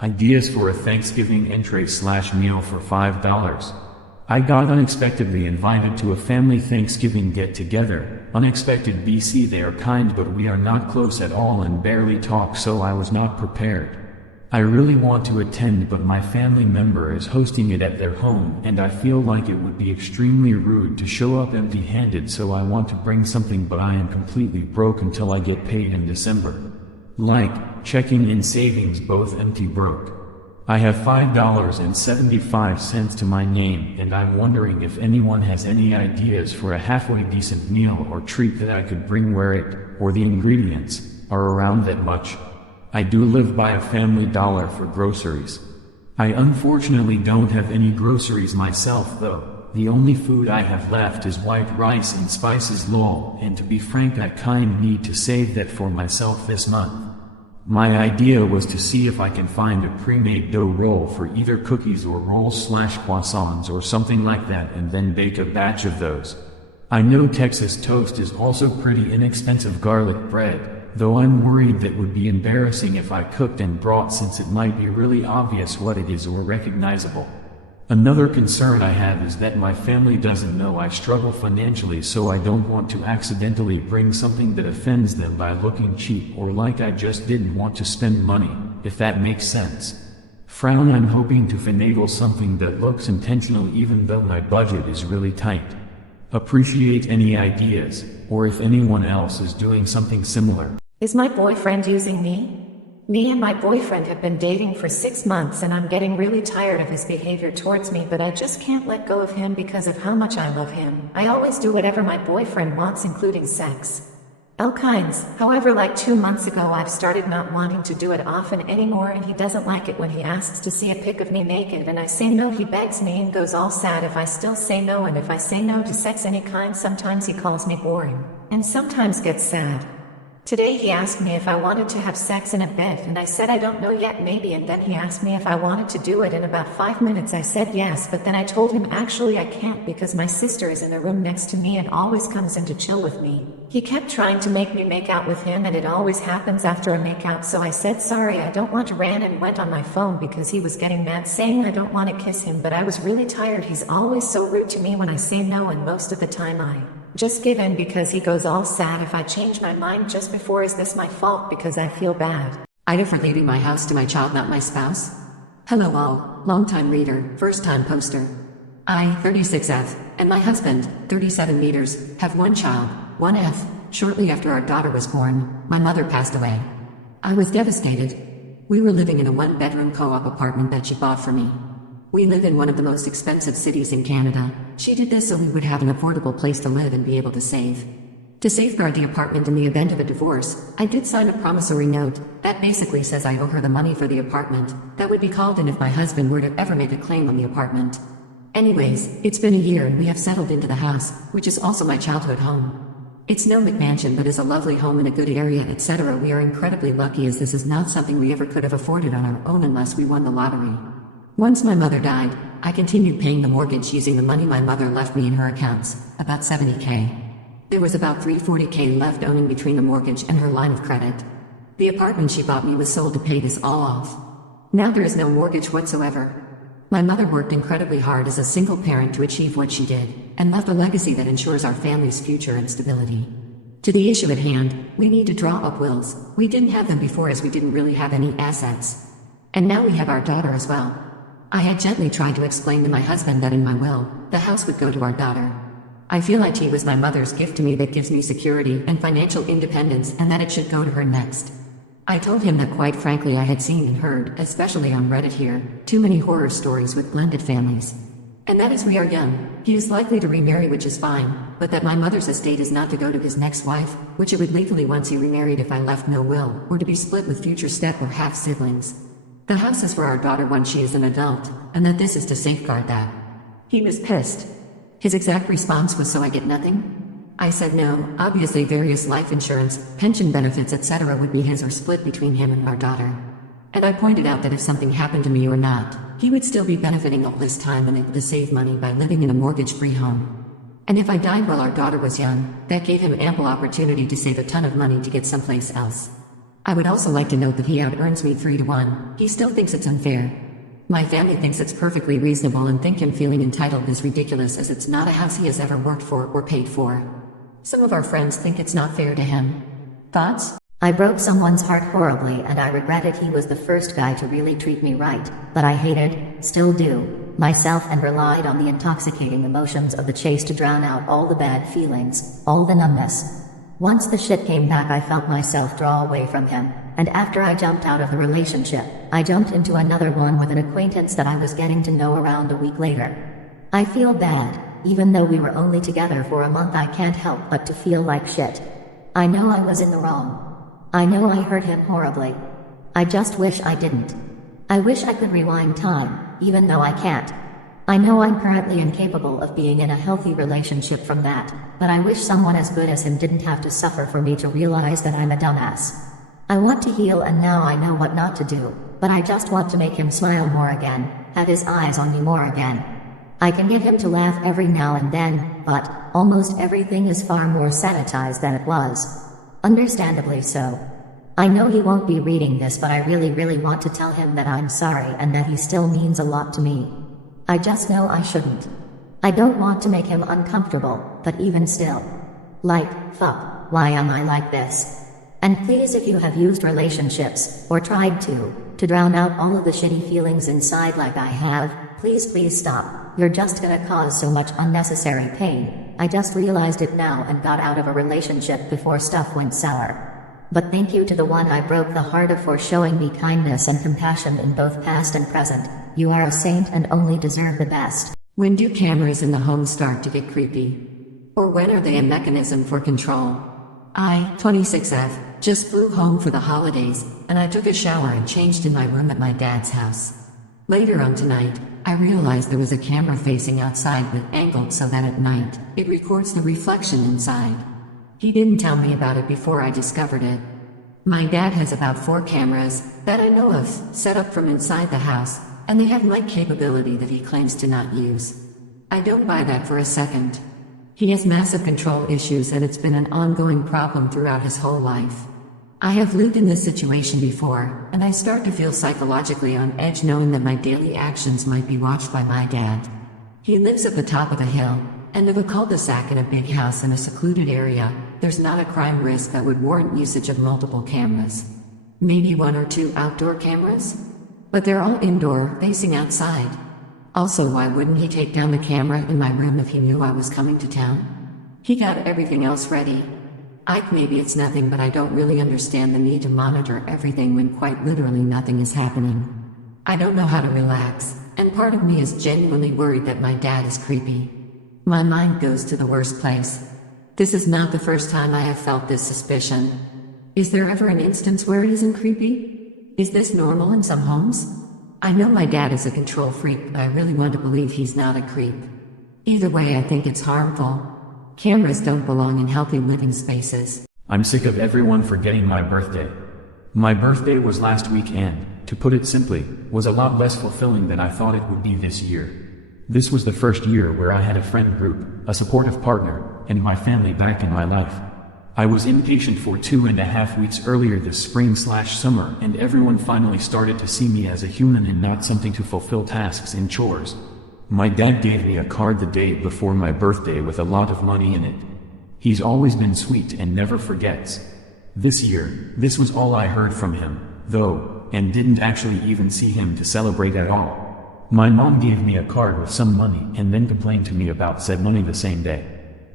Ideas for a Thanksgiving entree/meal for $5. I got unexpectedly invited to a family Thanksgiving get-together. Unexpected BC. They are kind but we are not close at all and barely talk, so I was not prepared. I really want to attend but my family member is hosting it at their home and I feel like it would be extremely rude to show up empty-handed, so I want to bring something but I am completely broke until I get paid in December. Like, checking in savings both empty broke. I have $5.75 to my name and I'm wondering if anyone has any ideas for a halfway decent meal or treat that I could bring where it, or the ingredients, are around that much. I do live by a Family Dollar for groceries. I unfortunately don't have any groceries myself though. The only food I have left is white rice and spices lol, and to be frank I kind need to save that for myself this month. My idea was to see if I can find a pre-made dough roll for either cookies or rolls/croissants or something like that and then bake a batch of those. I know Texas toast is also pretty inexpensive garlic bread, though I'm worried that would be embarrassing if I cooked and brought since it might be really obvious what it is or recognizable. Another concern I have is that my family doesn't know I struggle financially, so I don't want to accidentally bring something that offends them by looking cheap or like I just didn't want to spend money, if that makes sense. Frown. I'm hoping to finagle something that looks intentional even though my budget is really tight. Appreciate any ideas, or if anyone else is doing something similar. Is my boyfriend using me? Me and my boyfriend have been dating for 6 months and I'm getting really tired of his behavior towards me, but I just can't let go of him because of how much I love him. I always do whatever my boyfriend wants, including sex. All kinds. However, like 2 months ago I've started not wanting to do it often anymore and he doesn't like it when he asks to see a pic of me naked and I say no. He begs me and goes all sad if I still say no, and if I say no to sex any kind sometimes he calls me boring and sometimes gets sad. Today he asked me if I wanted to have sex in a bed and I said I don't know yet, maybe, and then he asked me if I wanted to do it. In about 5 minutes I said yes, but then I told him actually I can't because my sister is in the room next to me and always comes in to chill with me. He kept trying to make me make out with him and it always happens after a make out, so I said sorry I don't want to, ran and went on my phone because he was getting mad saying I don't want to kiss him, but I was really tired. He's always so rude to me when I say no and most of the time I just give in because he goes all sad if I change my mind just before. Is this my fault? Because I feel bad. Ida for leaving my house to my child, not my spouse. Hello all, long-time reader, first-time poster. I, 36F, and my husband, 37 meters, have one child, 1F. Shortly after our daughter was born, my mother passed away. I was devastated. We were living in a one-bedroom co-op apartment that she bought for me. We live in one of the most expensive cities in Canada. She did this so we would have an affordable place to live and be able to save. To safeguard the apartment in the event of a divorce, I did sign a promissory note that basically says I owe her the money for the apartment that would be called in if my husband were to ever make a claim on the apartment. Anyways, it's been a year and we have settled into the house, which is also my childhood home. It's no McMansion but is a lovely home in a good area, etc. We are incredibly lucky as this is not something we ever could have afforded on our own unless we won the lottery. Once my mother died, I continued paying the mortgage using the money my mother left me in her accounts, about $70K. There was about $340K left owing between the mortgage and her line of credit. The apartment she bought me was sold to pay this all off. Now there is no mortgage whatsoever. My mother worked incredibly hard as a single parent to achieve what she did, and left a legacy that ensures our family's future and stability. To the issue at hand, we need to draw up wills. We didn't have them before as we didn't really have any assets. And now we have our daughter as well. I had gently tried to explain to my husband that in my will, the house would go to our daughter. I feel IT was my mother's gift to me that gives me security and financial independence, and that it should go to her next. I told him that quite frankly I had seen and heard, especially on Reddit here, too many horror stories with blended families. And that as we are young, he is likely to remarry, which is fine, but that my mother's estate is not to go to his next wife, which it would legally once he remarried if I left no will, or to be split with future step or half siblings. The house is for our daughter once she is an adult, and that this is to safeguard that. He was pissed. His exact response was, so I get nothing? I said no, obviously various life insurance, pension benefits, etc. would be his or split between him and our daughter. And I pointed out that if something happened to me or not, he would still be benefiting all this time and able to save money by living in a mortgage-free home. And if I died while our daughter was young, that gave him ample opportunity to save a ton of money to get someplace else. I would also like to note that he out-earns me 3-1. He still thinks it's unfair. My family thinks it's perfectly reasonable and think him feeling entitled is ridiculous as it's not a house he has ever worked for or paid for. Some of our friends think it's not fair to him. Thoughts? I broke someone's heart horribly and I regretted he was the first guy to really treat me right, but I hated, still do, myself and relied on the intoxicating emotions of the chase to drown out all the bad feelings, all the numbness. Once the shit came back I felt myself draw away from him, and after I jumped out of the relationship, I jumped into another one with an acquaintance that I was getting to know around a week later. I feel bad, even though we were only together for a month I can't help but to feel like shit. I know I was in the wrong. I know I hurt him horribly. I just wish I didn't. I wish I could rewind time, even though I can't. I know I'm currently incapable of being in a healthy relationship from that, but I wish someone as good as him didn't have to suffer for me to realize that I'm a dumbass. I want to heal and now I know what not to do, but I just want to make him smile more again, have his eyes on me more again. I can get him to laugh every now and then, but almost everything is far more sanitized than it was. Understandably so. I know he won't be reading this, but I really want to tell him that I'm sorry and that he still means a lot to me. I just know I shouldn't. I don't want to make him uncomfortable, but even still. Like, fuck, why am I like this? And please, if you have used relationships, or tried to drown out all of the shitty feelings inside like I have, please stop. You're just gonna cause so much unnecessary pain. I just realized it now and got out of a relationship before stuff went sour. But thank you to the one I broke the heart of for showing me kindness and compassion in both past and present. You are a saint and only deserve the best. When do cameras in the home start to get creepy? Or when are they a mechanism for control? I, 26F, just flew home for the holidays, and I took a shower and changed in my room at my dad's house. Later on tonight, I realized there was a camera facing outside but angled so that at night, it records the reflection inside. He didn't tell me about it before I discovered it. My dad has about 4 cameras, that I know of, set up from inside the house, and they have mic capability that he claims to not use. I don't buy that for a second. He has massive control issues and it's been an ongoing problem throughout his whole life. I have lived in this situation before, and I start to feel psychologically on edge knowing that my daily actions might be watched by my dad. He lives at the top of a hill, end of a cul-de-sac in a big house in a secluded area. There's not a crime risk that would warrant usage of multiple cameras. Maybe 1 or 2 outdoor cameras? But they're all indoor, facing outside. Also, why wouldn't he take down the camera in my room if he knew I was coming to town? He got everything else ready. Maybe it's nothing, but I don't really understand the need to monitor everything when quite literally nothing is happening. I don't know how to relax, and part of me is genuinely worried that my dad is creepy. My mind goes to the worst place. This is not the first time I have felt this suspicion. Is there ever an instance where it isn't creepy? Is this normal in some homes? I know my dad is a control freak, but I really want to believe he's not a creep. Either way, I think it's harmful. Cameras don't belong in healthy living spaces. I'm sick of everyone forgetting my birthday. My birthday was last week and, to put it simply, was a lot less fulfilling than I thought it would be this year. This was the first year where I had a friend group, a supportive partner, and my family back in my life. I was inpatient for 2.5 weeks earlier this spring/summer, and everyone finally started to see me as a human and not something to fulfill tasks and chores. My dad gave me a card the day before my birthday with a lot of money in it. He's always been sweet and never forgets. This year, this was all I heard from him, though, and didn't actually even see him to celebrate at all. My mom gave me a card with some money and then complained to me about said money the same day.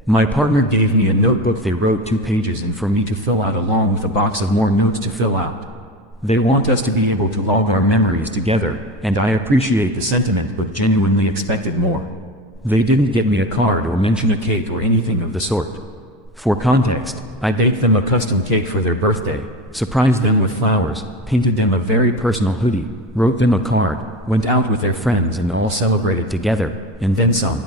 My partner gave me a notebook they wrote 2 pages in for me to fill out along with a box of more notes to fill out. They want us to be able to log our memories together, and I appreciate the sentiment but genuinely expected more. They didn't get me a card or mention a cake or anything of the sort. For context, I baked them a custom cake for their birthday, surprised them with flowers, painted them a very personal hoodie, wrote them a card, went out with their friends and all celebrated together, and then some.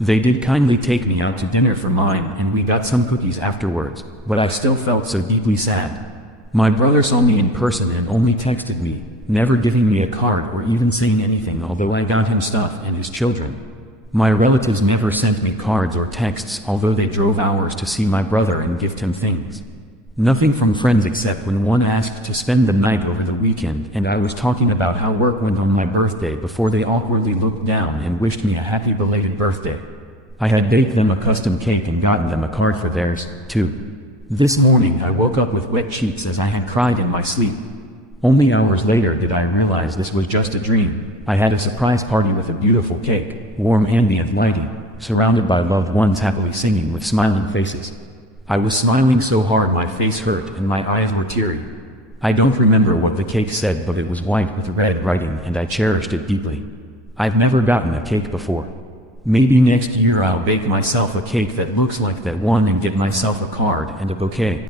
They did kindly take me out to dinner for mine and we got some cookies afterwards, but I still felt so deeply sad. My brother saw me in person and only texted me, never giving me a card or even saying anything, although I got him stuff and his children. My relatives never sent me cards or texts, although they drove hours to see my brother and gift him things. Nothing from friends except when one asked to spend the night over the weekend and I was talking about how work went on my birthday before they awkwardly looked down and wished me a happy belated birthday. I had baked them a custom cake and gotten them a card for theirs, too. This morning I woke up with wet cheeks as I had cried in my sleep. Only hours later did I realize this was just a dream. I had a surprise party with a beautiful cake, warm ambient lighting, surrounded by loved ones happily singing with smiling faces. I was smiling so hard my face hurt and my eyes were teary. I don't remember what the cake said, but it was white with red writing and I cherished it deeply. I've never gotten a cake before. Maybe next year I'll bake myself a cake that looks like that one and get myself a card and a bouquet.